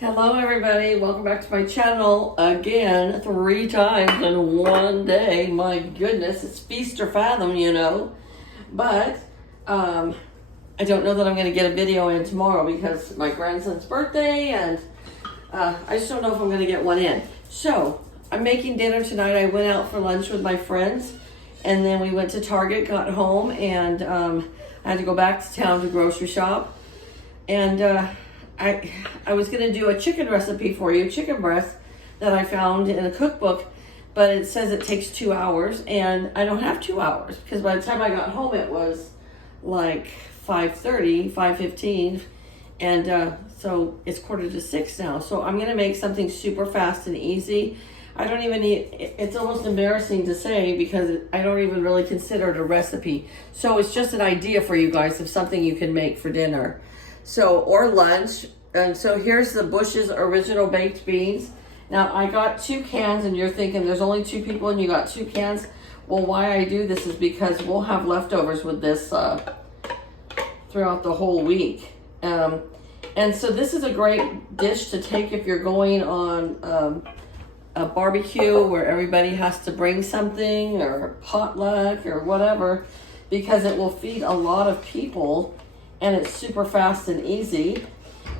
Hello everybody, welcome back to my channel again, 3 times in one day. My goodness, it's feast or fathom, you know. But I don't know that I'm going to get a video in tomorrow because my grandson's birthday, and I just don't know if I'm going to get one in. So I'm making dinner tonight. I went out for lunch with my friends, and then we went to Target, got home, and I had to go back to town to grocery shop. And I was going to do a chicken recipe for you, chicken breast, that I found in a cookbook, but it says it takes 2 hours, and I don't have 2 hours because by the time I got home it was like 5:30, 5:15, and so it's 5:45 now. So I'm going to make something super fast and easy. I don't even need, it's almost embarrassing to say because I don't even really consider it a recipe. So it's just an idea for you guys of something you can make for dinner. So, or lunch. And so here's the Bush's Original Baked Beans. Now I got 2 cans, and you're thinking there's only 2 people and you got 2 cans. Well, why I do this is because we'll have leftovers with this throughout the whole week. And so this is a great dish to take if you're going on a barbecue where everybody has to bring something, or potluck or whatever, because it will feed a lot of people. And it's super fast and easy.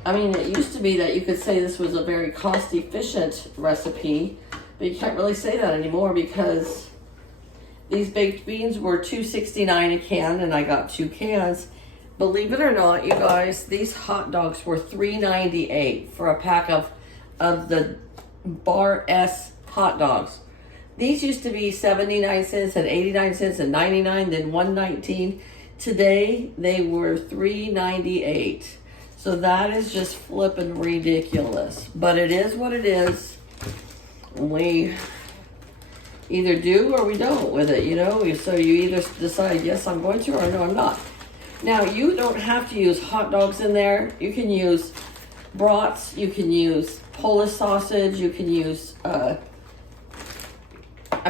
I mean, it used to be that you could say this was a very cost-efficient recipe, but you can't really say that anymore because these baked beans were $2.69 a can, and I got 2 cans. Believe it or not, you guys, these hot dogs were $3.98 for a pack of the Bar S hot dogs. These used to be 79 cents and 89 cents and 99, then 119. Today, they were $3.98. So that is just flipping ridiculous. But it is what it is. We either do or we don't with it, you know? So you either decide, yes, I'm going to, or no, I'm not. Now, you don't have to use hot dogs in there. You can use brats. You can use Polish sausage. You can use, I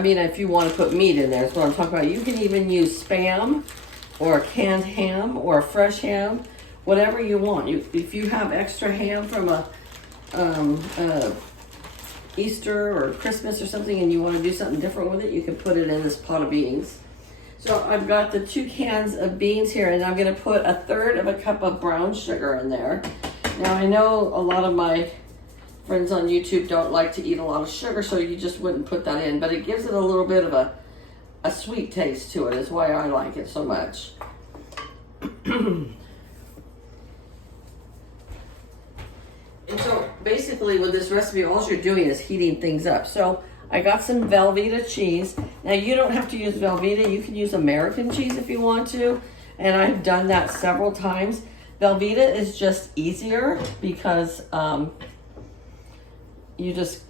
mean, if you want to put meat in there, that's what I'm talking about. You can even use Spam, or a canned ham, or a fresh ham, whatever you want. If you have extra ham from a Easter or Christmas or something, and you want to do something different with it, you can put it in this pot of beans. So I've got the 2 cans of beans here, and I'm going to put 1/3 of a cup of brown sugar in there. Now I know a lot of my friends on YouTube don't like to eat a lot of sugar, so you just wouldn't put that in, but it gives it a little bit of a sweet taste to it, is why I like it so much. And so basically with this recipe, all you're doing is heating things up. So I got some Velveeta cheese. Now you don't have to use Velveeta, you can use American cheese if you want to, and I've done that several times. Velveeta is just easier because you just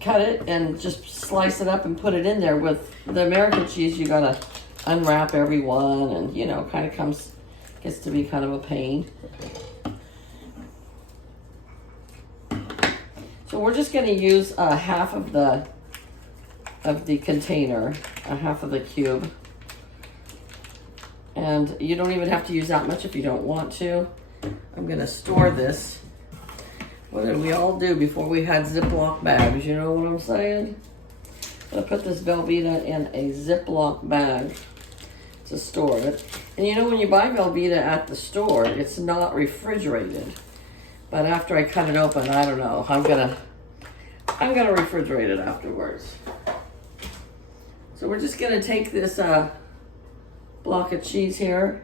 cut it and just slice it up and put it in there. With the American cheese, you gotta unwrap every one, and you know, kind of gets to be kind of a pain. So we're just gonna use half of the container, half of the cube, and you don't even have to use that much if you don't want to. I'm gonna store this. What did we all do before we had Ziploc bags? You know what I'm saying? I'm gonna put this Velveeta in a Ziploc bag to store it. And you know, when you buy Velveeta at the store, it's not refrigerated. But after I cut it open, I don't know. I'm gonna refrigerate it afterwards. So we're just gonna take this block of cheese here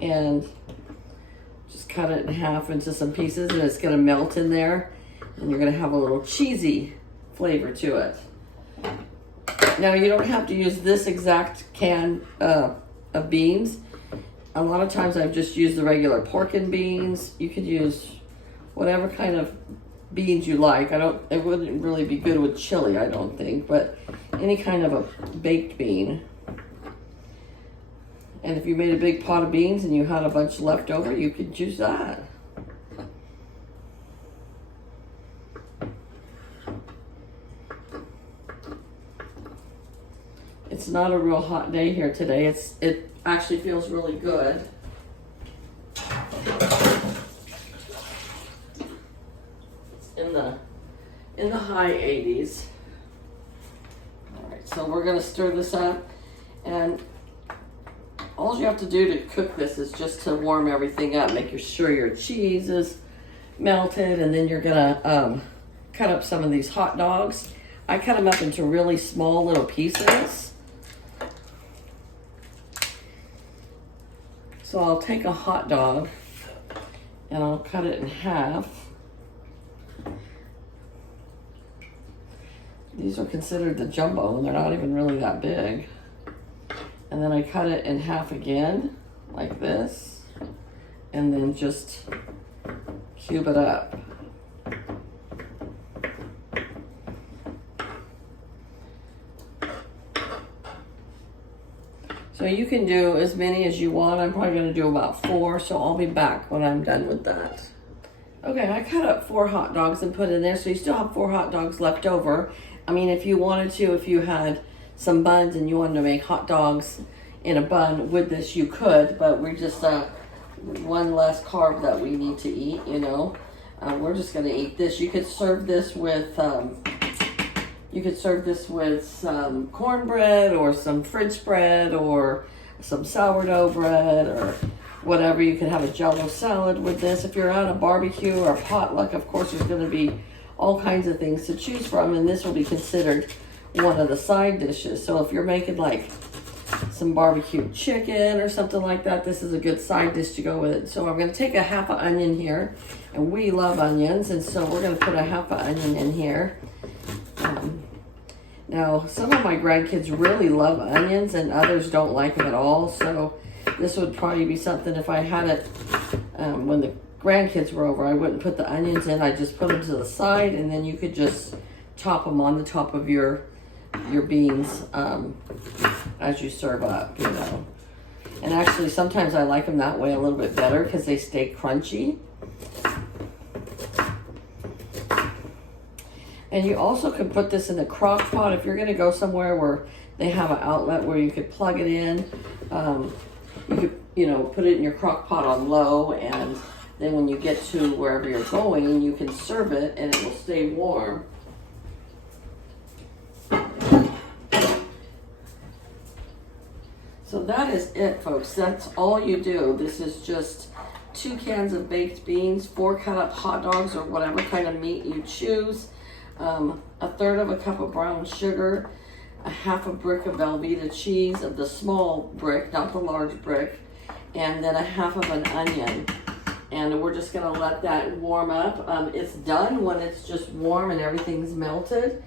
and just cut it in half into some pieces, and it's gonna melt in there, and you're gonna have a little cheesy flavor to it. Now you don't have to use this exact can of beans. A lot of times I've just used the regular pork and beans. You could use whatever kind of beans you like. It wouldn't really be good with chili, I don't think, but any kind of a baked bean. And if you made a big pot of beans and you had a bunch left over, you could use that. It's not a real hot day here today. It actually feels really good. in the high 80s. All right, so we're gonna stir this up, and all you have to do to cook this is just to warm everything up. Make sure your cheese is melted, and then you're gonna cut up some of these hot dogs. I cut them up into really small little pieces. So I'll take a hot dog and I'll cut it in half. These are considered the jumbo, and they're not even really that big. And then I cut it in half again, like this, and then just cube it up. So you can do as many as you want. I'm probably gonna do about 4, so I'll be back when I'm done with that. Okay, I cut up 4 hot dogs and put in there, so you still have 4 hot dogs left over. I mean, if you wanted to, if you had some buns and you wanted to make hot dogs in a bun with this, you could, but we're just one less carb that we need to eat, you know. We're just gonna eat this. You could serve this with some cornbread or some French bread or some sourdough bread or whatever. You can have a Jell-O salad with this. If you're at a barbecue or a potluck, of course, there's going to be all kinds of things to choose from, and this will be considered one of the side dishes. So if you're making like some barbecue chicken or something like that, this is a good side dish to go with it. So I'm going to take a half an onion here, and we love onions, and so we're going to put a half an onion in here. Now, some of my grandkids really love onions and others don't like them at all. So this would probably be something, if I had it when the grandkids were over, I wouldn't put the onions in. I just put them to the side, and then you could just top them on the top of your beans as you serve up, you know. And actually, sometimes I like them that way a little bit better because they stay crunchy. And you also can put this in the crock pot if you're going to go somewhere where they have an outlet where you could plug it in. You could, you know, put it in your crock pot on low, and then when you get to wherever you're going, you can serve it and it will stay warm. So that is it, folks. That's all you do. This is just 2 cans of baked beans, 4 cut up hot dogs or whatever kind of meat you choose. 1/3 of a cup of brown sugar, a half a brick of Velveeta cheese, of the small brick, not the large brick, and then a half of an onion. And we're just gonna let that warm up. It's done when it's just warm and everything's melted.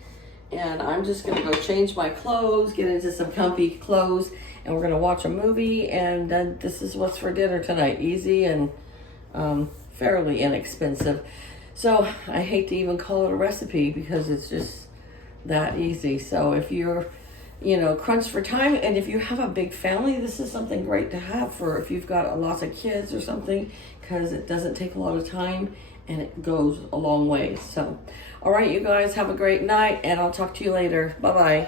And I'm just gonna go change my clothes, get into some comfy clothes, and we're gonna watch a movie, and then this is what's for dinner tonight. Easy and fairly inexpensive. So I hate to even call it a recipe because it's just that easy. So if you're, you know, crunched for time, and if you have a big family, this is something great to have for if you've got lots of kids or something, because it doesn't take a lot of time and it goes a long way. So, all right, you guys have a great night, and I'll talk to you later. Bye-bye.